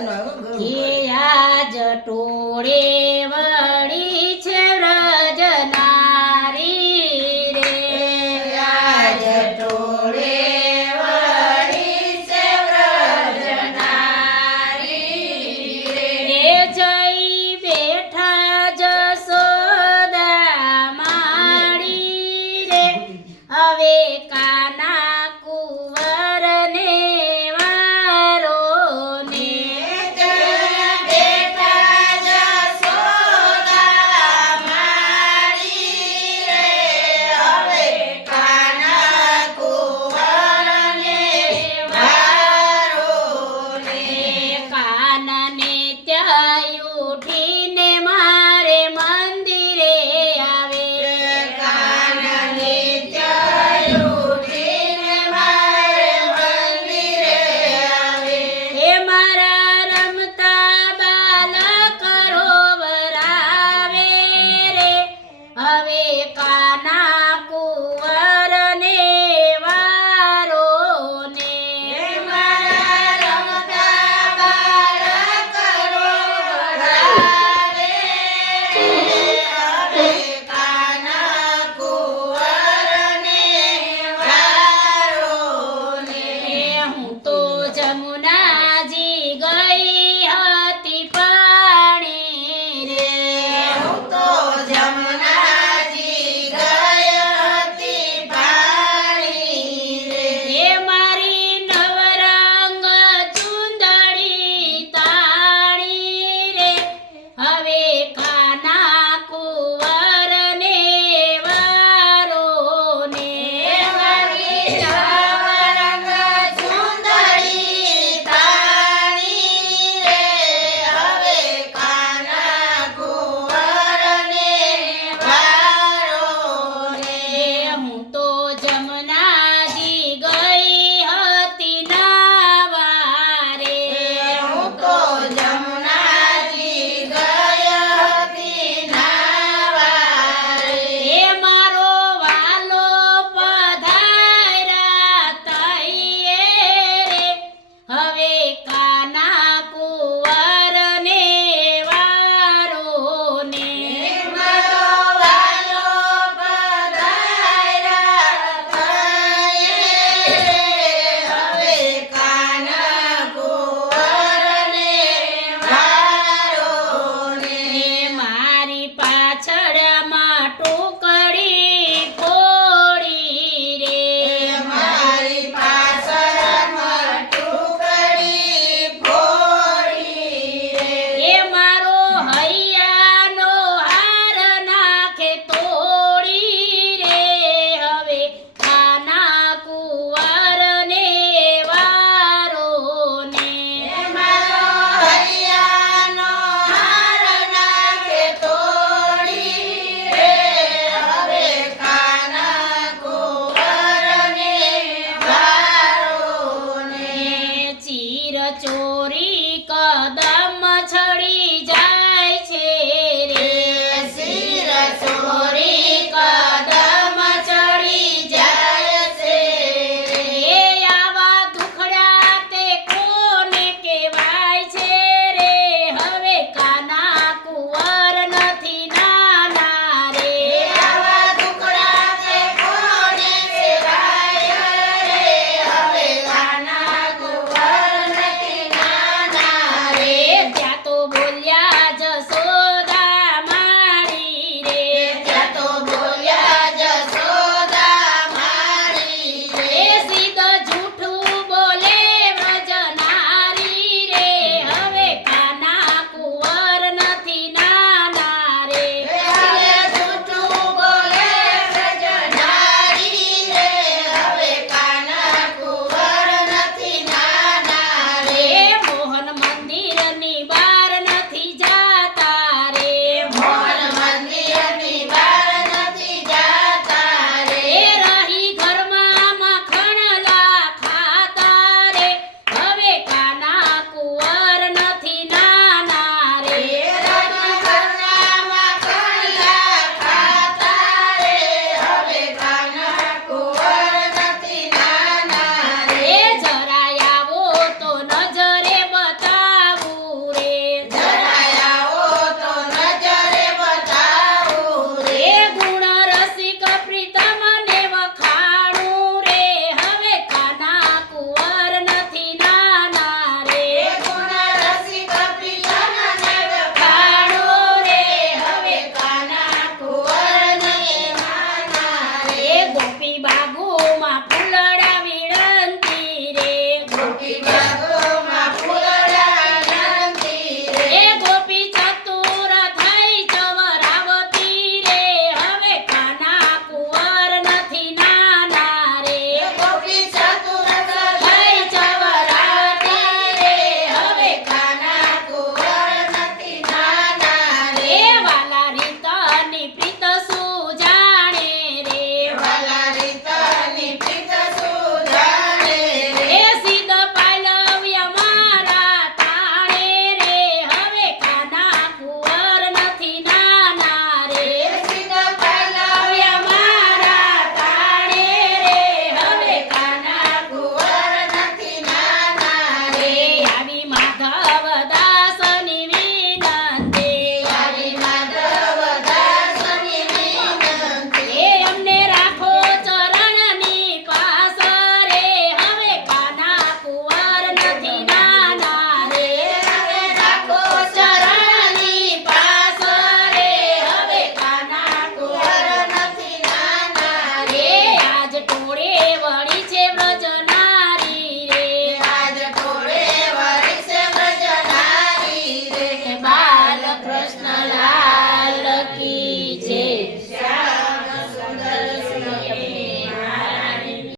કે આજ ટોળે વળી છે વ્રજ નારી રે આજ ટોળે વળી છે વ્રજ નારી રે જઈ બેઠા જશોદા માડી રે હવે કાના કુંવરને વારો ને બેઠા જશોદા માડી રે હવે કાના કુંવરને વારો ને કાનને ત્યાં ઉઠીને મારે મંદિરે આવે કાનને ત્યાં ઉઠીને મારે મંદિરે આવે હે મારા રમતા બાલક રોવરાવે રે હવે કાના કુંવરને વારો ને મારા રમતા બાળક રોવરાવે હવે કાના કુંવરને વારો ને હું તો જમુનાજી ગઈ હતી પાણી રે હું તો જમનાજી ગઈ હતી પાણી રે હે મારી નવરંગ ચુંદડી તાણી રે હવે કાના કુંવરને વારો ને મારી નવરંગ ચુંદડી તાણી રે હવે કાના કુંવરને વારો ને હું તો જમનાજી ગઈ હતી નાવારે હું તો જમનાજી ગઈ હતી નાવારે હે મારો વાલો પધાર્યા તૈયે રે હવે કાના કુંવરને વારો ને મારો વાલો પધાર્યા થયે હવે કાના કુંવરને વારો ને મારી પાછળમાં ટુકડી ફોડી રે મારી પાછળમાં ટુકડી ફોડી રે એ મારો હૈયાનો હાર નાખે તોડી રે હવે કાના કુંવરને વારો ને મારો હૈયાનો હાર નાખે તોડી રે હવે કાના કુંવરને વારો ને ચીર ચોરી કદા